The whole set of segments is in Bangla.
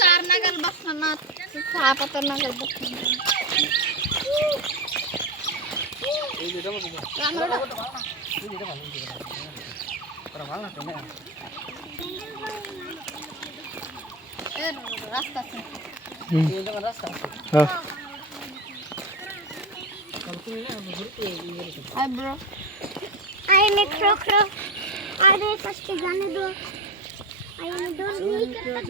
चार नागल बसना 6 पत्ता नागल बसना এই যেটা মতো रामरोड এই যেটা ভালো पर ভালো না কেন ए रास्ता से এই জায়গা রাস্তা হ্যাঁ তুমি না ঘুরতে গিয়েছো हाय ब्रो आई ने खरो खरो अरे फर्स्ट जाने दो आई ने डोर नहीं करता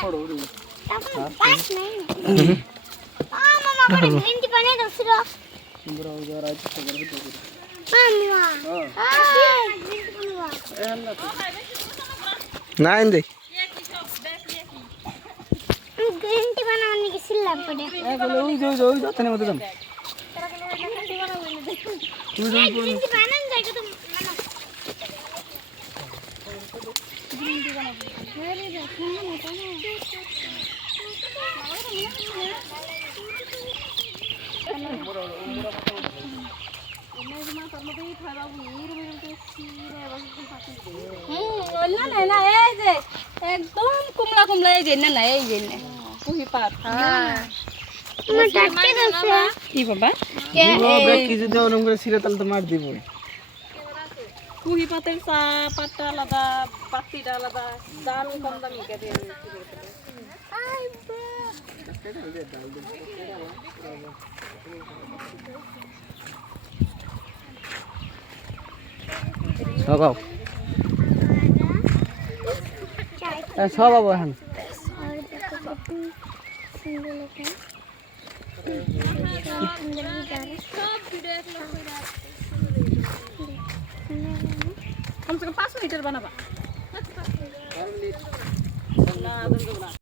छोड़ो पास नहीं मामा बड़े ग्रीन टी बने दो फिर सुंदर हो जा रहा है तो कर दो मामा हां ग्रीन टी बनवा ए हल्ला না ইন্দে ग्रीन टी बनाने की सिल्ला पड़े ए बोले ओई जो तने मत दम ग्रीन टी बनाने जाएगा तो ग्रीन टी बना मेरे देखो ना একদম কুমড়া কুমড়া এই যে না এই যে পুহি পাত কি বাবা ও ব্যাগ কি যদি ওরম করে ছিঁড়ে তাহলে তো মার দিব পুহি পাতের চা পাতটা আলাদা পাতিটা আলাদা দাম কম দামি কে দিয়ে সবাও সবাও এখন और देखो कितनी सुंदर लग रहा है अंदर भी जा रहे সব ভিডিও এক লোক কমসে কম 5 মিটার বানাবা না